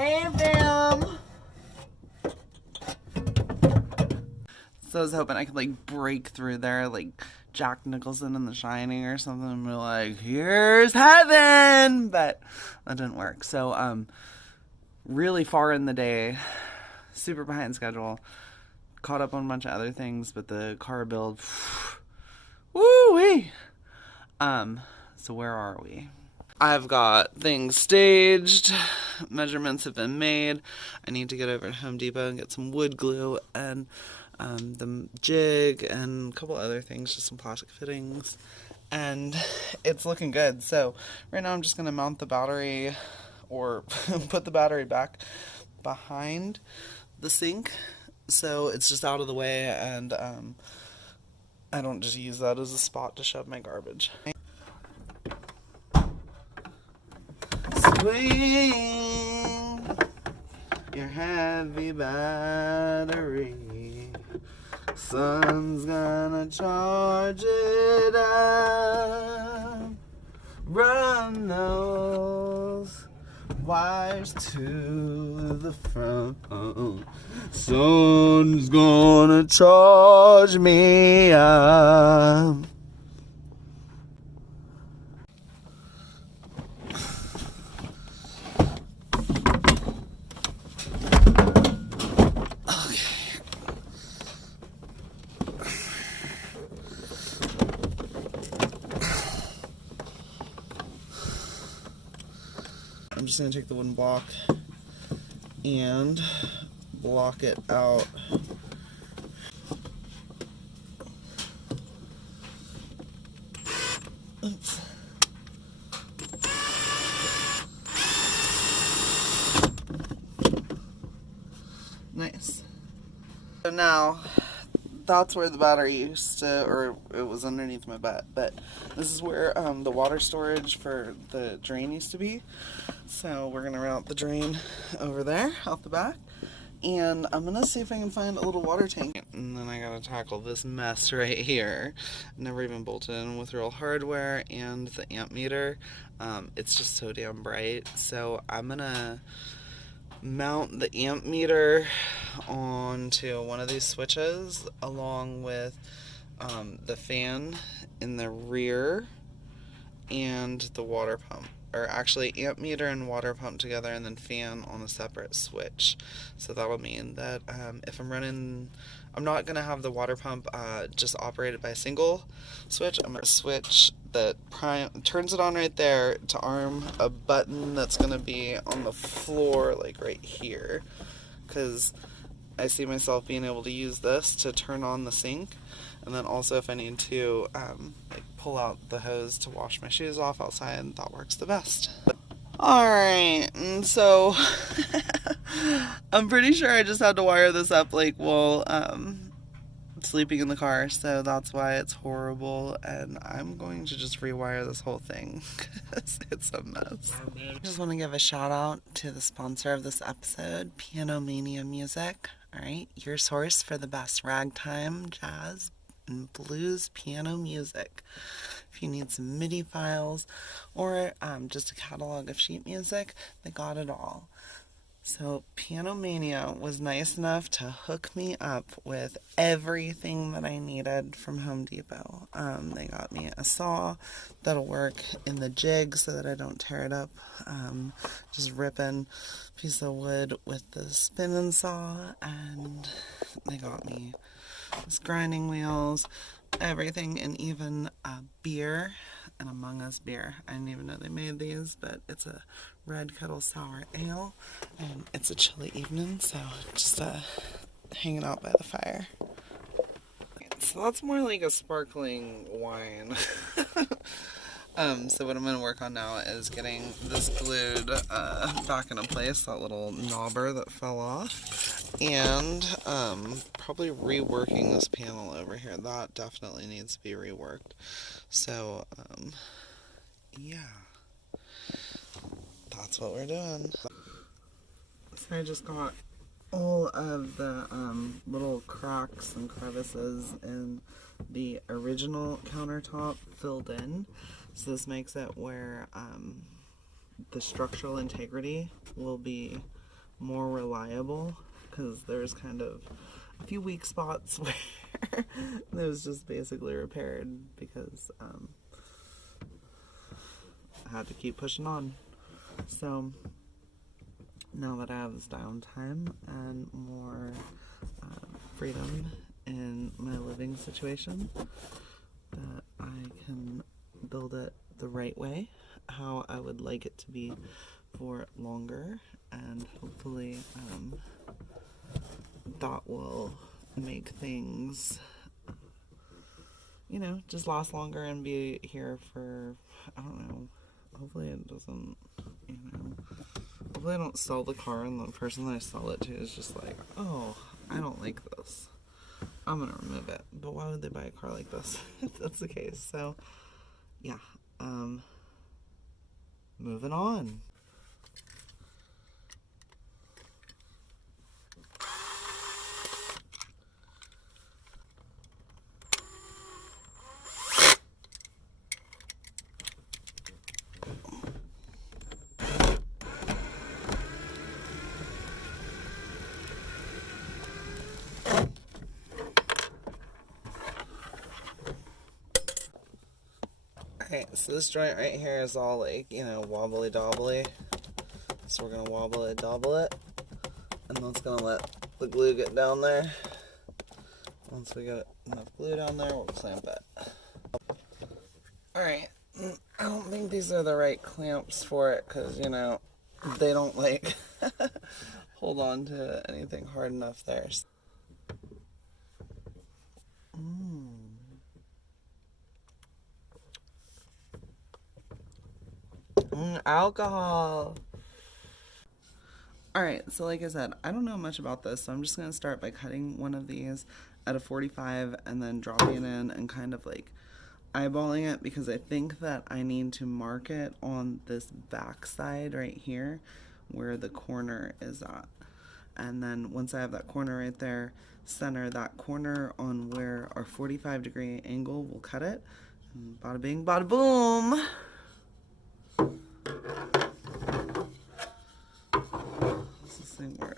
Hey, fam! So I was hoping I could, like, break through there, like Jack Nicholson in The Shining or something, and be like, here's heaven! But that didn't work. So, really far in the day, super behind schedule, caught up on a bunch of other things, but the car build, woo-wee! So where are we? I've got things staged, measurements have been made. I need to get over to Home Depot and get some wood glue and the jig and a couple other things, just some plastic fittings, and it's looking good. So right now I'm just gonna mount the battery or put the battery back behind the sink so it's just out of the way, and I don't just use that as a spot to shove my garbage. Swing your heavy battery, sun's gonna charge it up. Run those wires to the front, sun's gonna charge me up. I'm just going to take the wooden block and block it out. Oops. Nice. So now, that's where the battery used to, or it was underneath my butt, but this is where the water storage for the drain used to be. So we're gonna route the drain over there, out the back, and I'm gonna see if I can find a little water tank. And then I gotta tackle this mess right here. Never even bolted in with real hardware, and the amp meter. It's just so damn bright. So I'm gonna mount the amp meter onto one of these switches along with the fan in the rear and the water pump, or actually amp meter and water pump together and then fan on a separate switch. So that'll mean that if I'm running, I'm not going to have the water pump just operated by a single switch. I'm going to switch that turns it on right there to arm a button that's going to be on the floor, like right here, because I see myself being able to use this to turn on the sink, and then also if I need to like pull out the hose to wash my shoes off outside, that works the best. Alright, and so I'm pretty sure I just had to wire this up like while sleeping in the car, so that's why it's horrible, and I'm going to just rewire this whole thing because it's a mess. I just want to give a shout out to the sponsor of this episode, Piano Mania Music. Alright, your source for the best ragtime, jazz, and blues piano music. If you need some MIDI files or just a catalog of sheet music, they got it all. So Piano Mania was nice enough to hook me up with everything that I needed from Home Depot. They got me a saw that'll work in the jig so that I don't tear it up. Just ripping a piece of wood with the spinning saw, and they got me these grinding wheels, everything, and even beer, an Among Us beer. I didn't even know they made these, but it's a red kettle sour ale, and it's a chilly evening, so just hanging out by the fire. So that's more like a sparkling wine. So what I'm going to work on now is getting this glued back into place, that little knobber that fell off, and probably reworking this panel over here. That definitely needs to be reworked. So, yeah, that's what we're doing. So I just got all of the little cracks and crevices in the original countertop filled in. So this makes it where the structural integrity will be more reliable, because there's kind of a few weak spots where it was just basically repaired because I had to keep pushing on. So now that I have this downtime and more freedom in my living situation, that I can build it the right way, how I would like it to be for longer, and hopefully that will make things, just last longer and be here for, I don't know, hopefully it doesn't, hopefully I don't sell the car and the person that I sell it to is just like, oh, I don't like this, I'm gonna remove it. But why would they buy a car like this if that's the case? So yeah, moving on. Alright, so this joint right here is all like, wobbly dobbly. So we're gonna wobble it, dobble it, and then it's gonna let the glue get down there. Once we get enough glue down there, we'll clamp it. Alright, I don't think these are the right clamps for it, because, they don't like hold on to anything hard enough there. Alcohol. Alright, so like I said, I don't know much about this, so I'm just going to start by cutting one of these at a 45 and then dropping it in and kind of like eyeballing it, because I think that I need to mark it on this back side right here where the corner is at. And then once I have that corner right there, center that corner on where our 45-degree angle will cut it. And bada bing, bada boom! Does this thing work?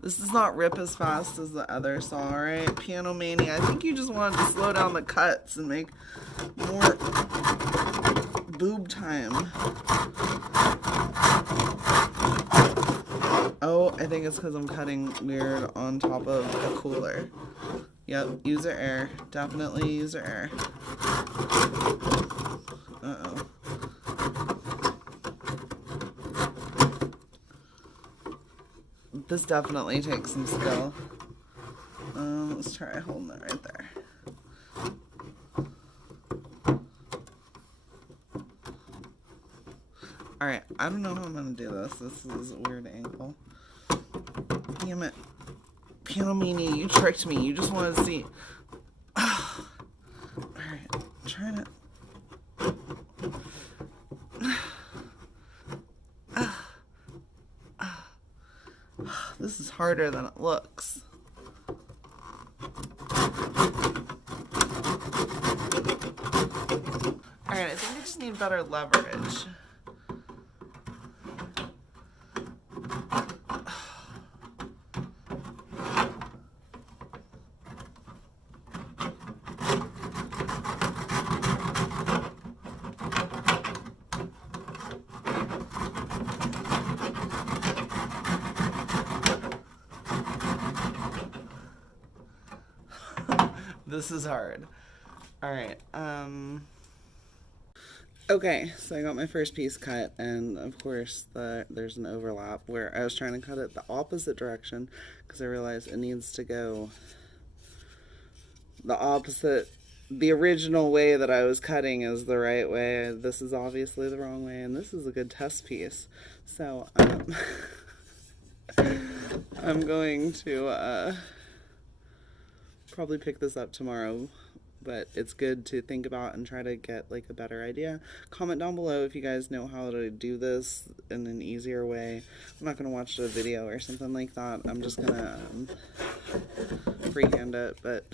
This does not rip as fast as the other saw, right? Piano Mania. I think you just wanted to slow down the cuts and make more boob time. Oh, I think it's because I'm cutting weird on top of a cooler. Yep, user error. Definitely user error. Uh-oh. This definitely takes some skill. Let's try holding it right there. Alright, I don't know how I'm going to do this. This is a weird angle. Damn it. Piano Mania, you tricked me. You just wanted to see. Alright, I'm trying to. This is harder than it looks. Alright, I think I just need better leverage. This is hard. Alright, okay, so I got my first piece cut, and of course there's an overlap where I was trying to cut it the opposite direction because I realized it needs to go the opposite. The original way that I was cutting is the right way. This is obviously the wrong way, and this is a good test piece. So, I'm going to probably pick this up tomorrow, but it's good to think about and try to get like a better idea. Comment down below if you guys know how to do this in an easier way. I'm not going to watch a video or something like that. I'm just going to freehand it, but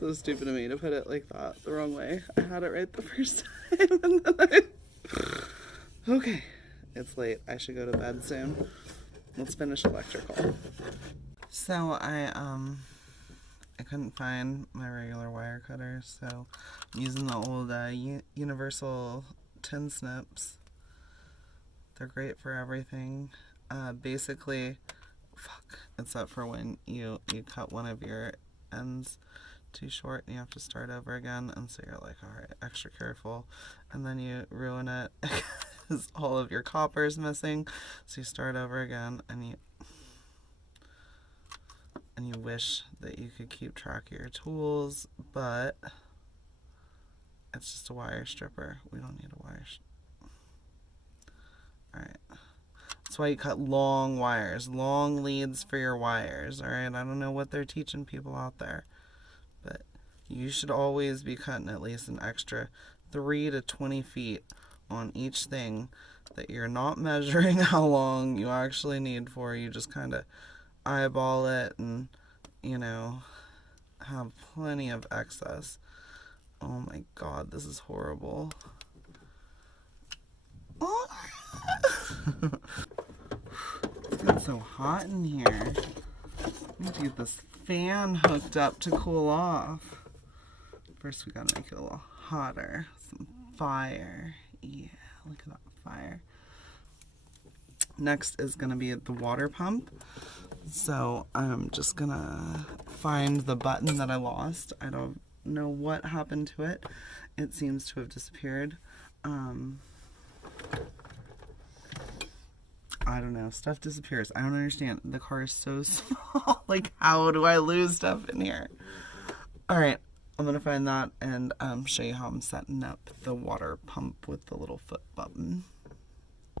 so stupid of me to put it like that the wrong way. I had it right the first time and then Okay, it's late. I should go to bed soon. Let's finish electrical. So I couldn't find my regular wire cutter, so I'm using the old universal tin snips. They're great for everything. Basically, except for when you cut one of your ends too short and you have to start over again, and so you're like, alright, extra careful, and then you ruin it because all of your copper is missing, so you start over again, and you wish that you could keep track of your tools, but it's just a wire stripper. We don't need a wire Alright. That's why you cut long wires, long leads for your wires, alright? I don't know what they're teaching people out there, but you should always be cutting at least an extra 3 to 20 feet on each thing that you're not measuring how long you actually need for. You just kind of eyeball it and, you know, have plenty of excess. Oh my god, this is horrible. Oh. It's getting so hot in here. I need to get this fan hooked up to cool off. First we gotta make it a little hotter. Some fire. Yeah, look at that fire. Next is gonna be the water pump. So I'm just gonna find the button that I lost. I don't know what happened to it. It seems to have disappeared. I don't know. Stuff disappears. I don't understand. The car is so small. Like, how do I lose stuff in here? Alright, I'm gonna find that and show you how I'm setting up the water pump with the little foot button.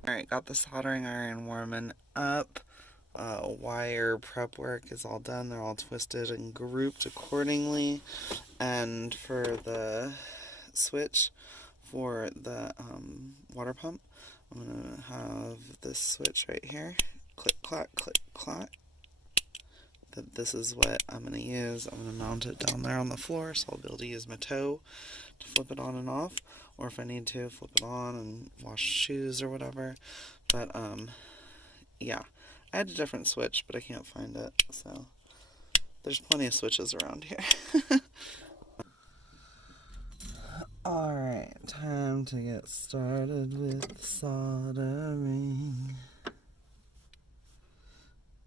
Alright, got the soldering iron warming up. Wire prep work is all done. They're all twisted and grouped accordingly. And for the switch for the water pump, I'm going to have this switch right here. Click, clack, click, clack. This is what I'm going to use. I'm going to mount it down there on the floor, so I'll be able to use my toe to flip it on and off. Or if I need to, flip it on and wash shoes or whatever. But, yeah. I had a different switch, but I can't find it, so there's plenty of switches around here. Alright, time to get started with soldering.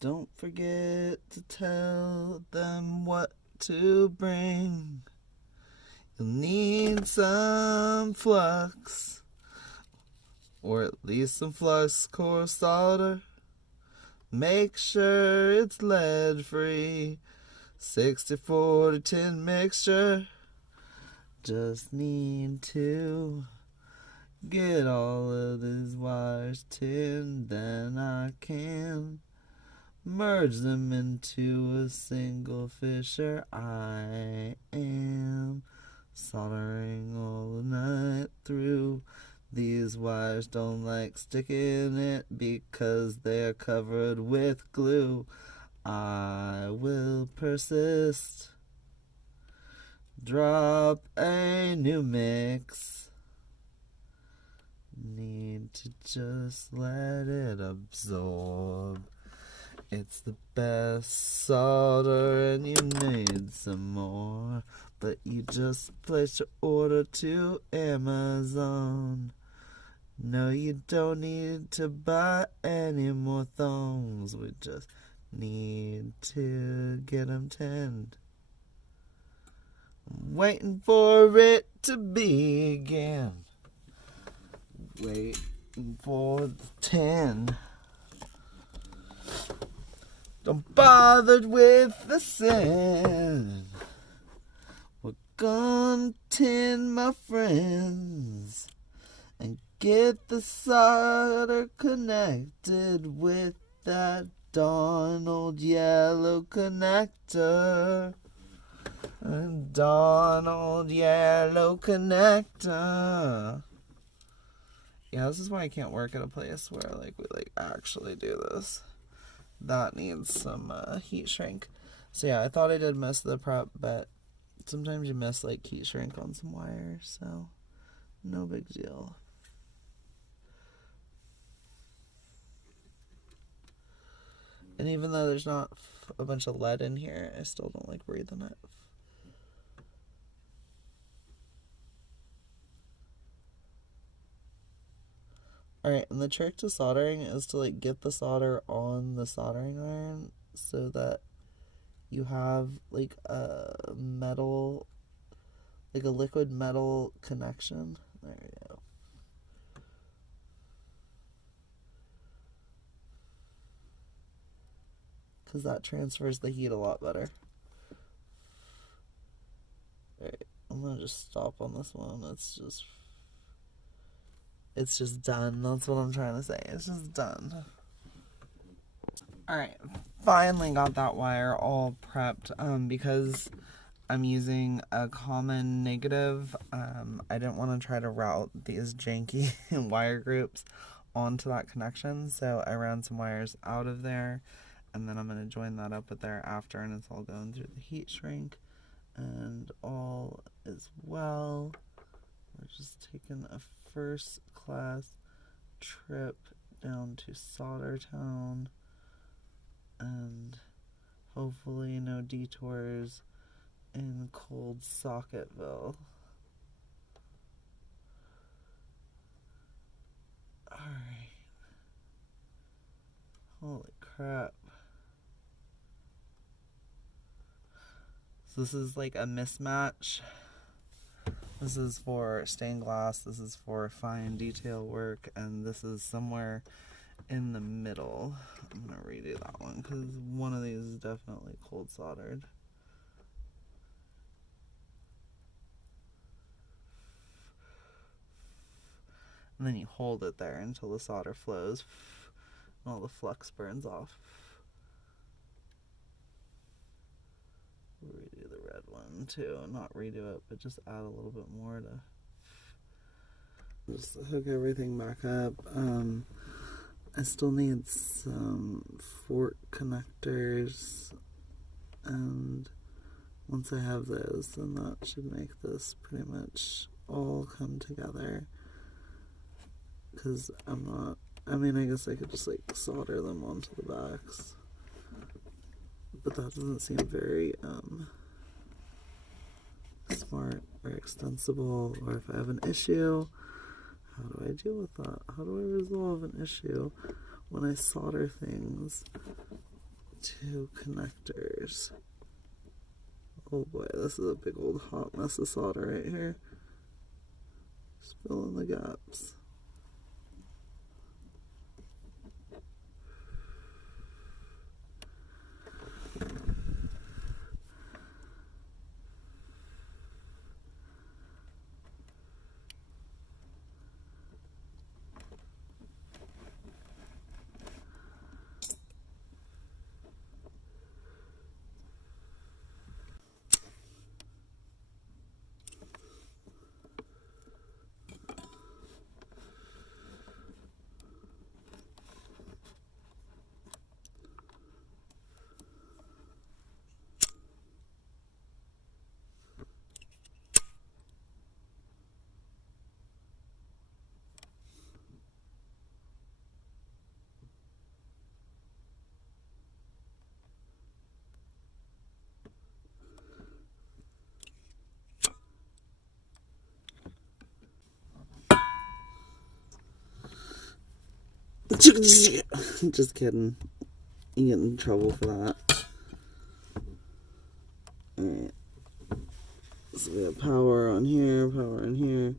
Don't forget to tell them what to bring. You'll need some flux, or at least some flux core solder. Make sure it's lead free. 60-40 tin mixture. Just need to get all of these wires tinned, then I can merge them into a single fissure. I am soldering all the night through. These wires don't like sticking it because they're covered with glue. I will persist. Drop a new mix. Need to just let it absorb. It's the best solder and you need some more. But you just place your order to Amazon. No, you don't need to buy any more thongs. We just need to get them tinned. I'm waiting for it to begin. Waiting for the tin. Don't bother with the sin. We're gonna tin, my friends, and get the solder connected with that Donald Yellow Connector. Donald Yellow Connector. Yeah, this is why I can't work at a place where we actually do this. That needs some heat shrink. So yeah, I thought I did miss the prep, but sometimes you miss heat shrink on some wires, so no big deal. And even though there's not a bunch of lead in here, I still don't like breathing it. Alright, and the trick to soldering is to get the solder on the soldering iron so that you have a metal, a liquid metal connection. There you go. Because that transfers the heat a lot better. Alright, I'm gonna just stop on this one. It's just done. That's what I'm trying to say. It's just done. Alright, finally got that wire all prepped. Because I'm using a common negative, I didn't want to try to route these janky wire groups onto that connection, so I ran some wires out of there, and then I'm going to join that up with there after, and it's all going through the heat shrink, and all is well. We're just taking a first class trip down to Soldertown, and hopefully no detours in cold Sockettville. Alright. Holy crap. So this is a mismatch. This is for stained glass, this is for fine detail work, and this is somewhere in the middle. I'm going to redo that one because one of these is definitely cold soldered. And then you hold it there until the solder flows and all the flux burns off. Redo the red one too. Not redo it, but just add a little bit more to just hook everything back up. I still need some fork connectors, and once I have those, then that should make this pretty much all come together. Because I guess I could just solder them onto the backs, but that doesn't seem very smart or extensible. Or if I have an issue, how do I deal with that? How do I resolve an issue when I solder things to connectors? Oh boy, this is a big old hot mess of solder right here. Just fill in the gaps. Just kidding. You get in trouble for that. Alright. So we have power on here, power in here.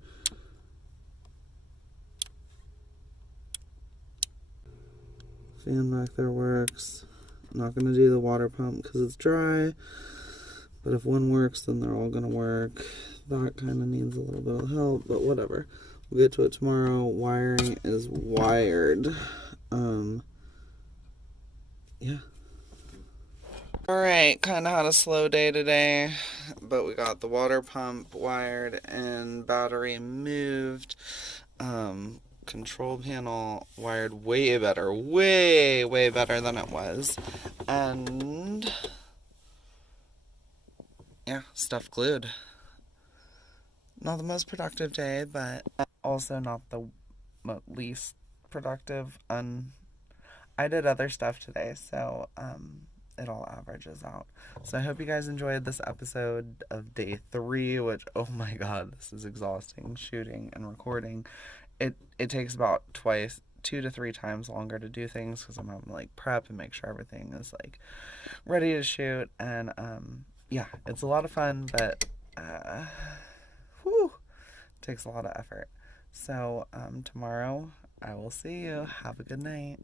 Fan back there works. I'm not going to do the water pump because it's dry. But if one works, then they're all going to work. That kind of needs a little bit of help, but whatever. We'll get to it tomorrow. Wiring is wired. yeah. Alright, kind of had a slow day today, but we got the water pump wired and battery moved. Control panel wired way better, way better than it was. And yeah, stuff glued. Not the most productive day, but also not the least productive. I did other stuff today, so it all averages out. So I hope you guys enjoyed this episode of day 3, which, oh my god, this is exhausting, shooting and recording. It takes about 2 to 3 times longer to do things because I'm having to like prep and make sure everything is like ready to shoot. And yeah, it's a lot of fun, but whew, takes a lot of effort. So tomorrow I will see you. Have a good night.